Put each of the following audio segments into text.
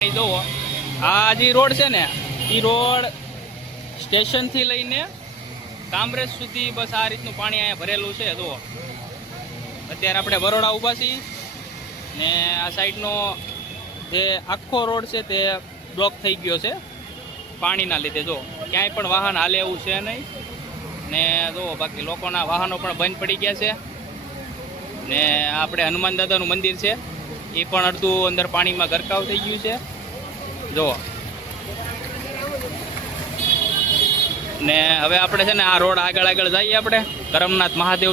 જુઓ આ જે રોડ છે ને એ રોડ સ્ટેશનથી લઈને કામરેજ સુધી બસ આ રીતનું પાણી અહીંયા ભરેલું છે. જુઓ અત્યારે આપણે બરોડા ઊભા છીએ ને આ સાઈડનો જે આખો રોડ છે તે બ્લોક થઈ ગયો છે પાણીના લીધે. જો ક્યાંય પણ વાહન હાલે એવું છે નહીં ને જુઓ બાકી લોકોના વાહનો પણ બંધ પડી ગયા છે. ને આપણે હનુમાન દાદાનું મંદિર છે એ પણ અડધું અંદર પાણીમાં ગરકાવ થઈ ગયું છે. જુઓ ને હવે આપણે છે ને આ રોડ આગળ આગળ જઈએ, આપણે કરમનાથ મહાદેવ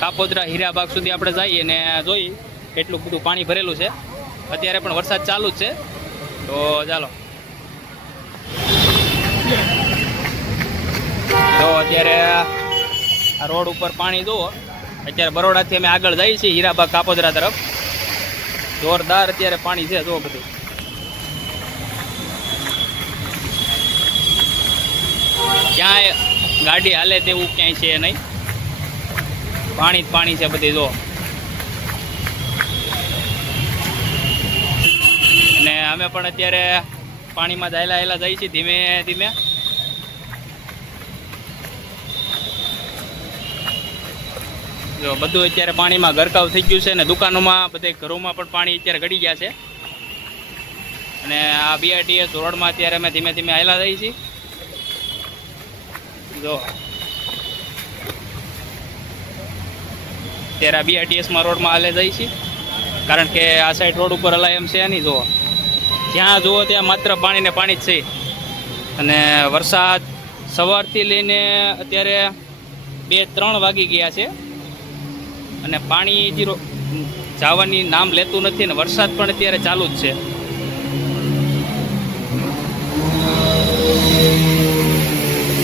કાપોદ્રા હીરાબાગ સુધી આપણે જઈએ ને જોઈએ કેટલું બધું પાણી ભરેલું છે. અત્યારે પણ વરસાદ ચાલુ જ છે તો ચાલો. તો અત્યારે આ રોડ ઉપર પાણી જુઓ. અત્યારે બરોડાથી અમે આગળ જઈએ છીએ હીરાબાગ કાપોદ્રા તરફ. જોરદાર અત્યારે પાણી છે જુઓ બધું. ક્યાંય ગાડી હાલે તેવું ક્યાંય છે નહીં, પાણી જ પાણી છે બધી. જો અને અમે પણ અત્યારે પાણીમાં જાયલા હેલા જઈએ છીએ ધીમે ધીમે. જો બધું અત્યારે પાણીમાં ગરકાવ થઈ ગયું છે ને દુકાનોમાં બધે ઘરોમાં પણ પાણી અત્યારે ગળી ગયા છે. અને આ BRTS રોડમાં અત્યારે અમે ધીમે ધીમે હેલા જઈએ છીએ. જો અત્યારે આ BRTSમાં રોડમાં હાલે જઈએ છીએ કારણ કે આ સાઈડ રોડ ઉપર હલાય એમ છે નહીં. જુઓ જ્યાં જુઓ ત્યાં માત્ર પાણી ને પાણી જ છે. અને વરસાદ સવારથી લઈને અત્યારે 2-3 વાગી ગયા છે અને પાણી જવાની નામ લેતું નથી ને વરસાદ પણ અત્યારે ચાલુ જ છે.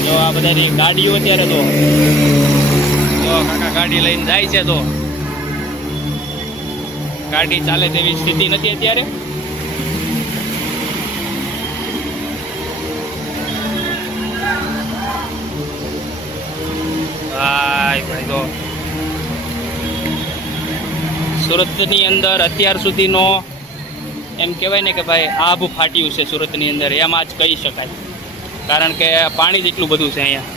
જો આ બધાની ગાડીઓ અત્યારે તો કાકા ગાડી લઈને જાય છે. તો ગાડી ચાલે તેવી સ્થિતિ નથી અત્યારે. ભાઈ તો સુરતની અંદર અત્યાર સુધીનો એમ કહેવાય ને કે ભાઈ આભ ફાટ્યું છે સુરતની અંદર, એમાં જ કહી શકાય. કારણ કે પાણી જ એટલું બધું છે અહીંયા.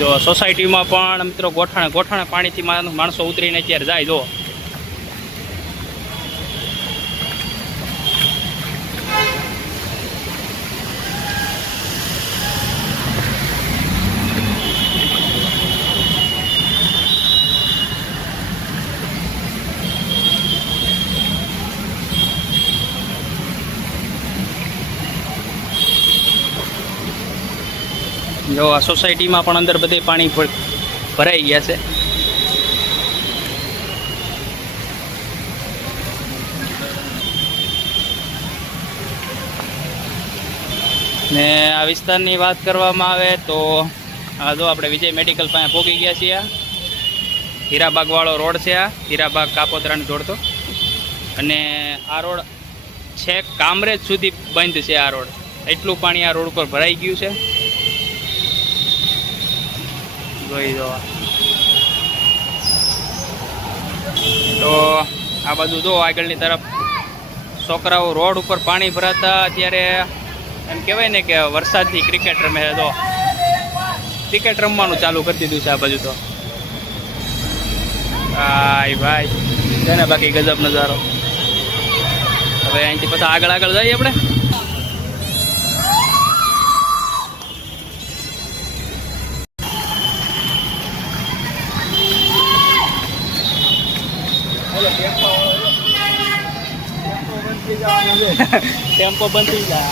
જો સોસાયટીમાં પણ મિત્રો ગોઠાણે પાણીથી માણસો ઉતરીને અત્યારે જાય. જો જો આ સોસાયટીમાં પણ અંદર બધે પાણી ભરાઈ ગયા છે. ને આ વિસ્તારની વાત કરવામાં આવે તો આ જો આપણે વિજય મેડિકલ પાસે પહોંચી ગયા છીએ. હીરાબાગ વાળો રોડ છે, આ હીરાબાગ કાપોદ્રાને જોડતો. અને આ રોડ છેક કામરેજ સુધી બંધ છે. આ રોડ એટલું પાણી આ રોડ ઉપર ભરાઈ ગયું છે. જોઈ દો તો આ બધું જો આગળની તરફ છોકરાઓ રોડ ઉપર પાણી ભરાતા અત્યારે એમ કહેવાય ને કે વરસાદથી ક્રિકેટ રમે છે. તો ક્રિકેટ રમવાનું ચાલુ કરી દીધું છે આ બાજુ તો. ભાઈ છે ને બાકી ગજબ નજારો. હવે અહીંથી પછી આગળ જઈએ આપણે. ટેમ્પો બંધ થઈ જાય.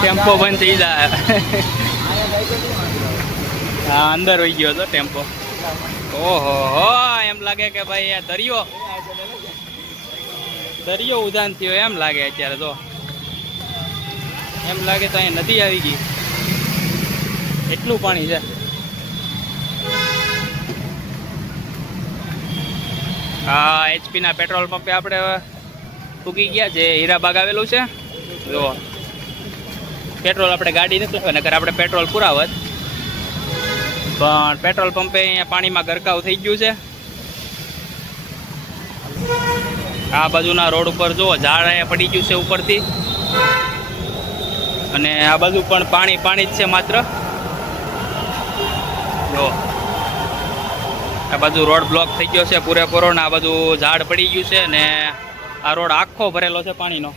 ટેમ્પો બંધ થઈ જાય. હા અંદર હોઈ ગયો હતો ટેમ્પો. ઓહો એમ લાગે કે ભાઈ આ દરિયો ઉજાન થયો એમ લાગે અત્યારે તો. એમ લાગે તો અહીંયા નદી આવી ગઈ, એટલું પાણી છે. હા, HP ના પેટ્રોલ પંપે આપણે પૂકી ગયા, જે હીરાબાગ આવેલું છે. જો પેટ્રોલ આપણે ગાડી નથી લાવે, નકર આપણે પેટ્રોલ પુરાવત, પણ પેટ્રોલ પંપે અહીંયા પાણીમાં ગરકાવ થઈ ગયું છે. આ બાજુના રોડ ઉપર જો ઝાડ અહીંયા પડી ગયું છે ઉપરથી, અને આ બાજુ પણ પાણી પાણી જ છે માત્ર. જો આ બાજુ રોડ બ્લોક થઈ ગયો છે પૂરેપૂરો, ને આ બાજુ ઝાડ પડી ગયું છે, અને આ રોડ આખો ભરેલો છે પાણીનો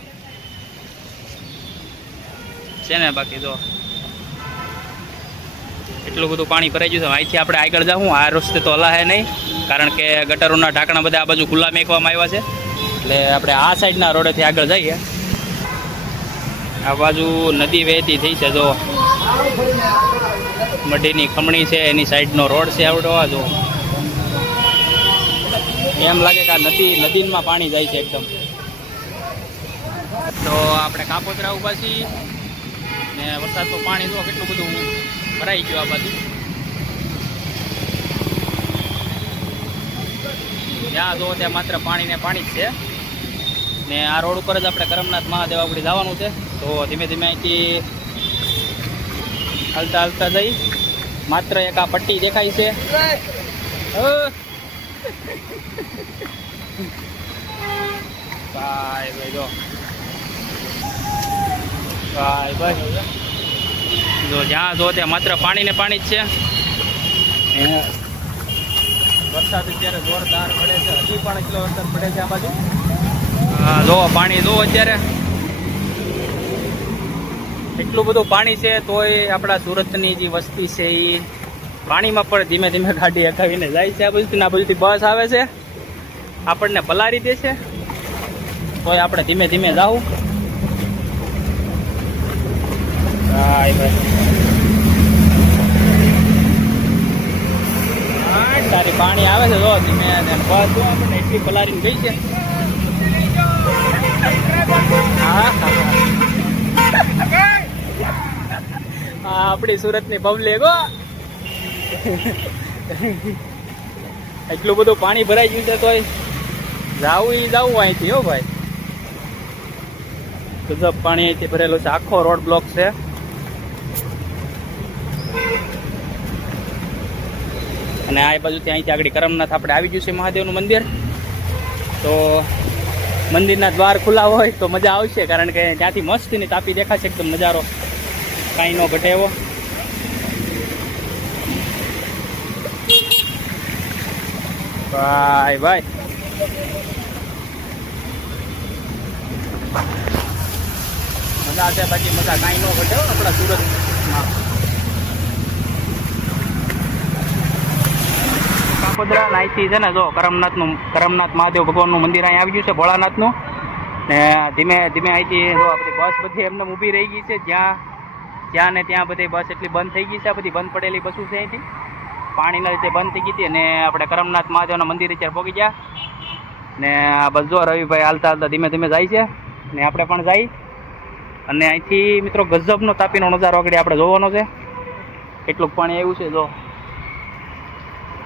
છે ને. બાકી જો એટલું બધું પાણી ભરાઈ ગયું છે. અહીંથી આપણે આગળ જાઉં, આ રસ્તે તો હલાહે નહીં, કારણ કે ગટરોના ઢાંકણા બધા આ બાજુ ખુલ્લા મેકવામાં આવ્યા છે, એટલે આપણે આ સાઈડના રોડેથી આગળ જઈએ. આ બાજુ નદી વહેતી થઈ છે, જો મઢીની ખમણી છે, એની સાઈડનો રોડ છે આવડો. આ જો એમ લાગે કે આ નદીમાં પાણી જાય છે એકદમ. તો આપણે કાપોદ્રા ઉભા છીએ, ને વરસાદનું પાણી જો કેટલું બધું ભરાઈ ગયું આ બાજુ. જ્યાં જો ત્યાં માત્ર પાણી ને પાણી જ છે, ને આ રોડ ઉપર જ આપણે કરમનાથ મહાદેવ આગળ જવાનું છે. તો ધીમે ધીમે અહીંથી હાલતા હાલતા જઈ, માત્ર એક આ પટ્ટી દેખાય છે. ભાઈ ભાઈ જો ભાઈ જો જ્યાં જો ત્યાં માત્ર પાણી ને પાણી જ છે. વરસાદ અત્યારે જોરદાર પડે છે, હજી પણ એટલો વરસાદ પડે છે આ બાજુ. હા જો પાણી જો અત્યારે એટલું બધું પાણી છે, તોય આપણા સુરતની જે વસ્તી છે એ પાણીમાં પણ ધીમે ધીમે ગાડી હટાવીને જાય છે. આ બાજુથી આ બાજુથી બસ આવે છે, આપણને પલારી દે છે, તોય આપણે ધીમે ધીમે જાવું. સારી પાણી આવે છે, જો ધીમે બસ જો આપણને એટલી પલારીને ગઈ છે. હા આપણી સુરતની પબ્લિક હો, એટલું બધું પાણી ભરાઈ ગયું છે, તોય જાવું અહીંથી હો ભાઈ. ગજબ પાણી અહીંથી ભરેલું છે, આખો રોડ બ્લોક છે. અને આ બાજુથી અહીંથી આગળ કરમનાથ આપણે આવી ગયું છે મહાદેવનું મંદિર. તો મંદિરના દ્વાર ખુલ્લા હોય તો મજા આવશે, કારણ કે ત્યાંથી મસ્તીની તાપી દેખાશે એકદમ નજારો, કાંઈ ન ઘટે એવો. ભાઈ ભાઈ મજા છે, બાકી મજા કાંઈ ન ઘટે આપણા સુરતમાં. કાપોદ્રા અહીંથી છે ને જો કરમનાથ મહાદેવ ભગવાનનું મંદિર અહીં આવી ગયું છે, ભોળાનાથનું. ને ધીમે ધીમે અહીંથી જો આપણી બસ બધી એમને ઊભી રહી ગઈ છે, જ્યાં ને ત્યાં બધી બસ એટલી બંધ થઈ ગઈ છે. આ બધી બંધ પડેલી બસો છે અહીંથી પાણીના લીધે બંધ થઈ ગઈ હતી. અને આપણે કરમનાથ મહાદેવના મંદિરે અત્યારે પહોંચી ગયા. ને આ બસ જો રવિભાઈ હાલતા હાલતા ધીમે ધીમે જાય છે, ને આપણે પણ જાય. અને અહીંથી મિત્રો ગજબનો તાપીનો નજારો આગળ આપણે જોવાનો છે, કેટલુંક પાણી આવ્યું છે. જો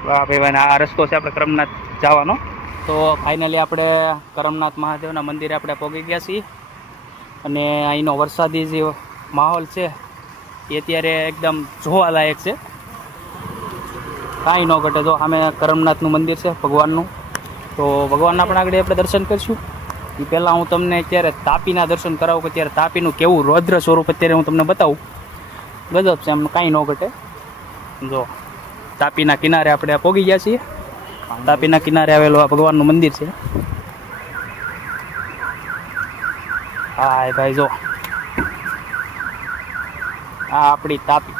વાહ ભાઈ, આ રસ્તો છે આપણે કરમનાથ જવાનો. તો ફાઇનલી આપણે કરમનાથ મહાદેવના મંદિરે આપણે પહોંચી ગયા છીએ. અને અહીંનો વરસાદી જે માહોલ છે એ અત્યારે એકદમ જોવાલાયક છે, કાંઈ ન ઘટે. જો સામે કરમનાથનું મંદિર છે ભગવાનનું, તો ભગવાનના પણ આગળ આપણે દર્શન કરીશું. એ પહેલાં હું તમને અત્યારે તાપીના દર્શન કરાવું કે અત્યારે તાપીનું કેવું રૌદ્ર સ્વરૂપ અત્યારે હું તમને બતાવું. ગજબ છે, એમ કાંઈ ન ઘટે. જો તાપીના કિનારે આપણે પહોંચી ગયા છીએ. તાપીના કિનારે આવેલું આ ભગવાનનું મંદિર છે. હા ભાઈ જો આ આપણી તાપી.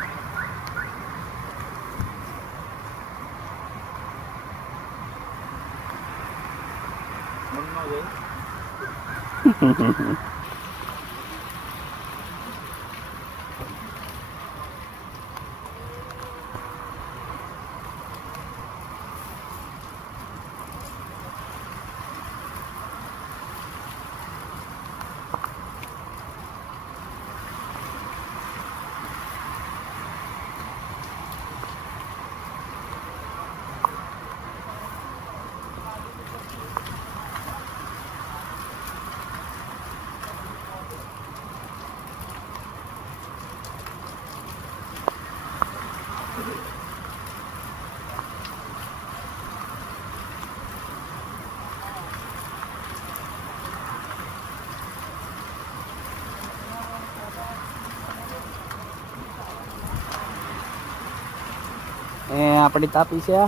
આપણી તાપી છે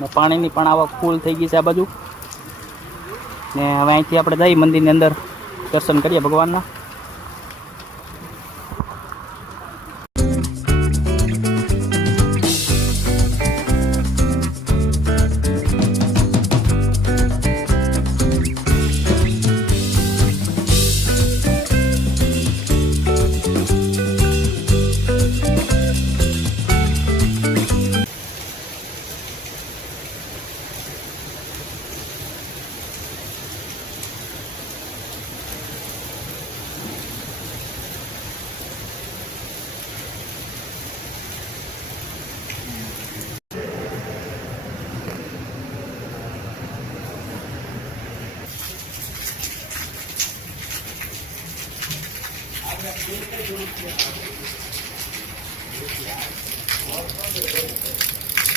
ને પાણીની પણ આવક ફૂલ થઈ ગઈ છે આ બાજુ. ને હવે અહીંથી આપણે જઈ મંદિરની અંદર દર્શન કરીએ ભગવાનના.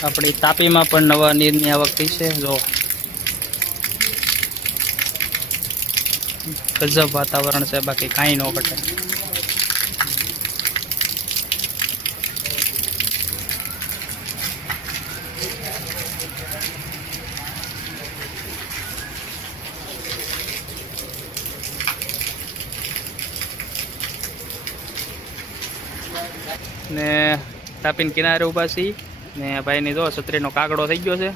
આપણી તાપીમાં પણ નવા નીરની આવક થઈ છે. જો ગજબ વાતાવરણ છે, બાકી કાંઈ ન ઘટે. ને તાપીને કિનારે ઊભા છીએ ને ભાઈની જો છત્રીનો કાગડો થઈ ગયો છે.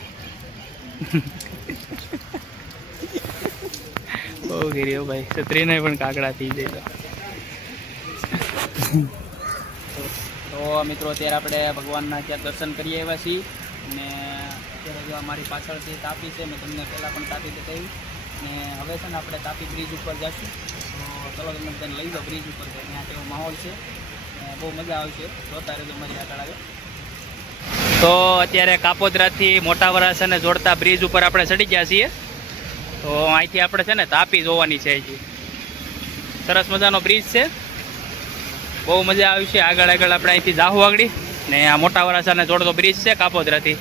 બહુ ગીર્યો ભાઈ, છત્રીને પણ કાગડા થઈ જાય. તો મિત્રો અત્યારે આપણે ભગવાનના ત્યાં દર્શન કરીએ એવા છીએ. ને અત્યારે જો અમારી પાછળથી તાપી છે, મેં તમને પહેલાં પણ તાપી બતાવી. ને હવે છે ને આપણે તાપી બ્રિજ ઉપર જઈશું. તો ચલો તમને બધાને લઈ જાઓ બ્રિજ ઉપર. ત્યાં કેવો માહોલ છે, બહુ મજા આવશે. જોતા રહેજો મારી આગળ આવે. તો અત્યારે કાપોદ્રાથી મોટા વરાછાને જોડતા બ્રિજ ઉપર આપણે ચડી ગયા છીએ. તો અહીંથી આપણે છે ને તાપી જોવાની છે. અહીંથી સરસ મજાનો બ્રિજ છે, બહુ મજા આવી છે. આગળ આગળ આપણે અહીંથી જાહુ આગળ ને આ મોટા વરાછાને જોડતો બ્રિજ છે કાપોદ્રાથી.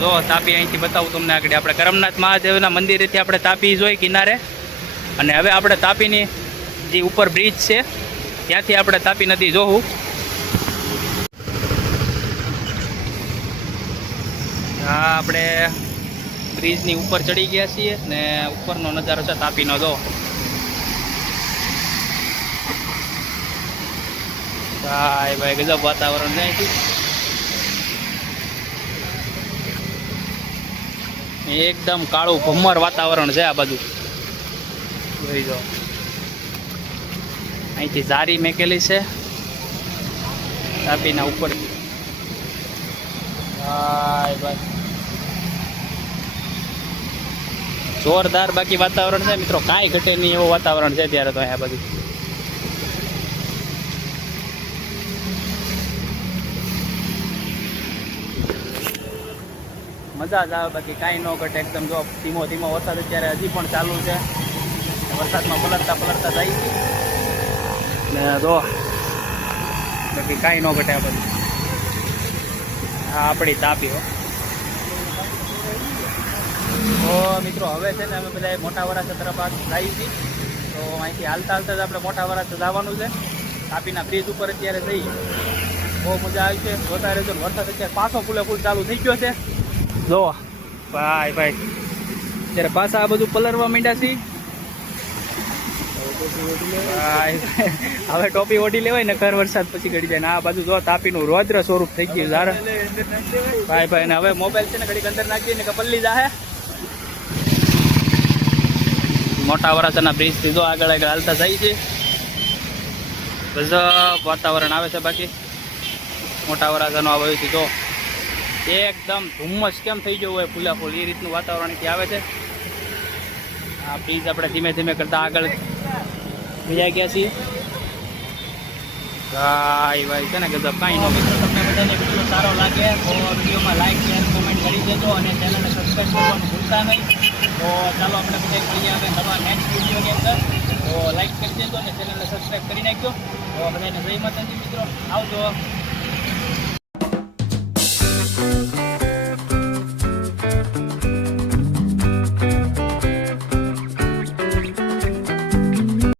જો તાપી અહીંથી બતાવું તમને આગળ. આપણે કરમનાથ મહાદેવના મંદિરેથી આપણે તાપી જોઈ કિનારે, અને હવે આપણે તાપીની જે ઉપર બ્રિજ છે ત્યાંથી આપણે તાપી નદી જોવું. હા, આપણે બ્રિજની ઉપર ચડી ગયા છીએ ને ઉપરનો નજારો છે તાપીનો. જો ભાઈ ભાઈ ગજબ વાતાવરણ જાય છે, એકદમ કાળું ભમર વાતાવરણ છે આ બાજુ. જોઈ જો અહીંથી જારી મેકેલી છે તાપીના ઉપર. ભાઈ ભાઈ જોરદાર બાકી વાતાવરણ છે મિત્રો, કાંઈ ઘટે નહીં એવું વાતાવરણ છે ત્યારે તો અહીંયા બધું. મજા જ આવે, બાકી કાંઈ ન ઘટે. એકદમ જો ધીમો ધીમો વરસાદ અત્યારે હજી પણ ચાલુ છે. વરસાદમાં પલળતા પલળતા જાય ને જો બાકી કાંઈ ન ઘટે આ બધું. હા, આપણી તાપી હો. તો મિત્રો હવે છે ને અમે બધા મોટા વરાછા તરફ જઈએ છીએ. તો અહીંથી હાલતા હાલતા જ આપણે મોટા વરાછા જવાનું છે. તાપીના બ્રિજ ઉપર અત્યારે જઈએ, બહુ મજા આવી છે. જોતા રહેજો. વરસાદ અત્યારે પાછો ફૂલે ફૂલ ચાલુ થઈ ગયો છે. જો ભાઈ ભાઈ અત્યારે પાછા આ બધું પલરવા માંડ્યા છીએ. હવે ટોપી ઓઢી લેવાય ને ખર વરસાદ પછી ઘડી જાય ને. આ બાજુ જો તાપીનું રૌદ્ર સ્વરૂપ થઈ ગયું ઝાર. ભાઈ ભાઈ ને હવે મોબાઈલ છે ને ઘડીક અંદર નાખીએ ને કે પલ્લી જાહે. મોટા વરાછાના બ્રિજ થી જો આગળ આગળ હાલતા જાય છે. ગજબ વાતાવરણ આવે છે. બાકી મોટા વરાછાનો આવે છે જો એકદમ ધુમ્મસ કેમ થઈ ગયું હોય ફૂલા ફૂલ, એ રીતનું વાતાવરણ અહીંથી આવે છે. આ બ્રિજ આપણે ધીમે ધીમે કરતા આગળ ભીજાઈ ગયા છીએ. ભાઈ ભાઈ છે ને ગજબ. કાંઈ ન મિત્રો, તમને બધાને વિડીયો સારો લાગે તો વિડીયોમાં લાઈક શેર કોમેન્ટ કરી દેજો અને ચેનલને સબસ્ક્રાઈબ કરવાનું ભૂલતા નહીં. તો ચાલો આપણે બધા મળીએ હવે નવા નેક્સ્ટ વિડીયોની અંદર. તો લાઈક કરી દેજો અને ચેનલને સબસ્ક્રાઈબ કરી નાખજો. તો બધાને જય માતાજી મિત્રો, આવજો.